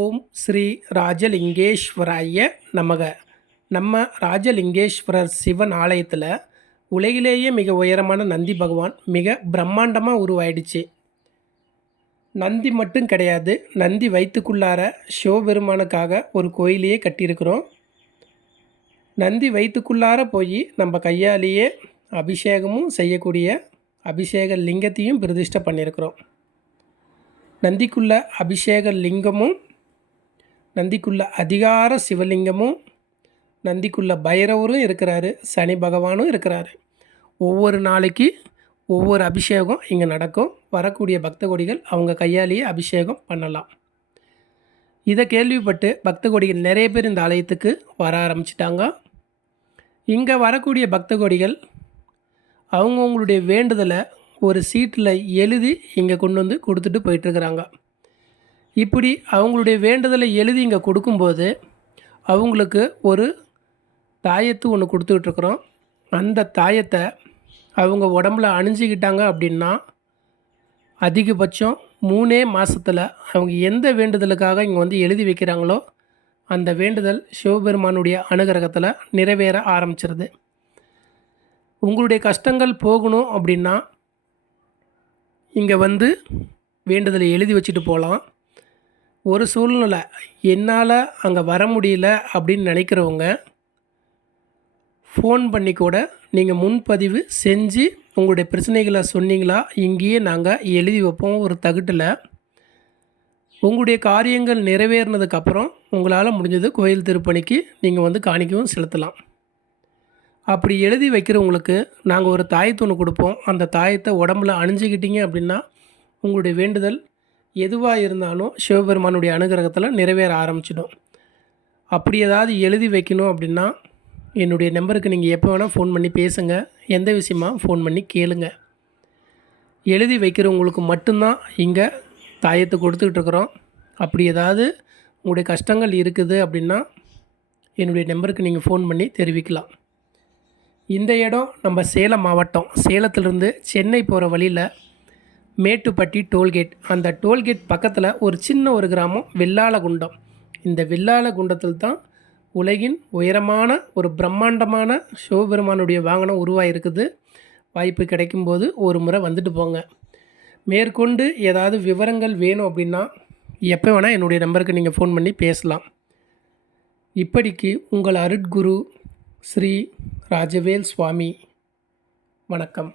ஓம் ஸ்ரீ ராஜலிங்கேஸ்வராய நமக. நம்ம ராஜலிங்கேஸ்வரர் சிவன் ஆலயத்தில் உலகிலேயே மிக உயரமான நந்தி பகவான் மிக பிரம்மாண்டமாக உருவாயிடுச்சு. நந்தி மட்டும் கிடையாது நந்தி வயிற்றுக்குள்ளார சிவபெருமானுக்காக ஒரு கோயிலையே கட்டியிருக்கிறோம். நந்தி வயிற்றுக்குள்ளார போய் நம்ம கையாலேயே அபிஷேகமும் செய்யக்கூடிய அபிஷேக லிங்கத்தையும் பிரதிஷ்டை பண்ணியிருக்கிறோம். நந்திக்குள்ள அபிஷேக லிங்கமும் நந்திக்குள்ள அதிகார சிவலிங்கமும் நந்திக்குள்ள பைரவரும் இருக்கிறாரு சனி பகவானும் இருக்கிறாரு. ஒவ்வொரு நாளைக்கு ஒவ்வொரு அபிஷேகம் இங்கே நடக்கும். வரக்கூடிய பக்த கொடிகள் அவங்க கையாலேயே அபிஷேகம் பண்ணலாம். இதை கேள்விப்பட்டு பக்த கொடிகள் நிறைய பேர் இந்த ஆலயத்துக்கு வர ஆரம்பிச்சிட்டாங்க. இங்கே வரக்கூடிய பக்த கொடிகள் அவங்கவுங்களுடைய வேண்டுதலை ஒரு சீட்டில் எழுதி இங்கே கொண்டு வந்து கொடுத்துட்டு போயிட்டுருக்குறாங்க இப்படி அவங்களுடைய வேண்டுதலை எழுதி இங்கே கொடுக்கும்போது அவங்களுக்கு ஒரு தாயத்து ஒன்று கொடுத்துக்கிட்ருக்குறோம் அந்த தாயத்தை அவங்க உடம்புல அணிஞ்சிக்கிட்டாங்க அப்படின்னா அதிகபட்சம் மூணே மாதத்தில் அவங்க எந்த வேண்டுதலுக்காக இங்கே வந்து எழுதி வைக்கிறாங்களோ அந்த வேண்டுதல் சிவபெருமானுடைய அனுகிரகத்தில் நிறைவேற ஆரம்பிச்சிருது. உங்களுடைய கஷ்டங்கள் போகணும் அப்படின்னா இங்கே வந்து வேண்டுதலை எழுதி வச்சுட்டு போகலாம் ஒரு சூழ்நிலை. என்னால் அங்கே வர முடியல அப்படின்னு நினைக்கிறவங்க ஃபோன் பண்ணி கூட நீங்கள் முன்பதிவு செஞ்சு உங்களுடைய பிரச்சனைகளை சொன்னீங்களா? இங்கேயே நாங்கள் எழுதி வைப்போம் ஒரு தகுட்டில். உங்களுடைய காரியங்கள் நிறைவேறினதுக்கப்புறம் உங்களால் முடிஞ்சது கோயில் திருப்பணிக்கு நீங்கள் வந்து காணிக்கவும் செலுத்தலாம். அப்படி எழுதி வைக்கிறவங்களுக்கு நாங்கள் ஒரு தாயத்தொன்று கொடுப்போம். அந்த தாயத்தை உடம்புல அணிஞ்சிக்கிட்டீங்க அப்படின்னா உங்களுடைய வேண்டுதல் எதுவாக இருந்தாலும் சிவபெருமானுடைய அனுகிரகத்தில் நிறைவேற ஆரம்பிச்சிடும். அப்படி ஏதாவது எழுதி வைக்கணும் அப்படின்னா என்னுடைய நம்பருக்கு நீங்கள் எப்போ வேணால் ஃபோன் பண்ணி பேசுங்க. எந்த விஷயமா ஃபோன் பண்ணி கேளுங்க. எழுதி வைக்கிறவங்களுக்கு மட்டும்தான் இங்கே தாயத்தை கொடுத்துக்கிட்டு இருக்கிறோம். அப்படி ஏதாவது உங்களுடைய கஷ்டங்கள் இருக்குது அப்படின்னா என்னுடைய நம்பருக்கு நீங்கள் ஃபோன் பண்ணி தெரிவிக்கலாம். இந்த இடம் நம்ம சேலம் மாவட்டம். சேலத்திலிருந்து சென்னை போகிற வழியில் மேட்டுப்பட்டி டோல்கேட். அந்த டோல்கேட் பக்கத்தில் ஒரு சின்ன ஒரு கிராமம் வெள்ளாளகுண்டம். இந்த வெள்ளாளகுண்டத்தில் தான் உலகின் உயரமான ஒரு பிரம்மாண்டமான சிவபெருமானுடைய வாகனம் உருவாயிருக்குது. வாய்ப்பு கிடைக்கும்போது ஒரு முறை வந்துட்டு போங்க. மேற்கொண்டு ஏதாவது விவரங்கள் வேணும் அப்படின்னா எப்போ வேணால் என்னுடைய நம்பருக்கு நீங்கள் ஃபோன் பண்ணி பேசலாம். இப்படிக்கு உங்கள் அருட்குரு ஸ்ரீ ராஜவேல் சுவாமி. வணக்கம்.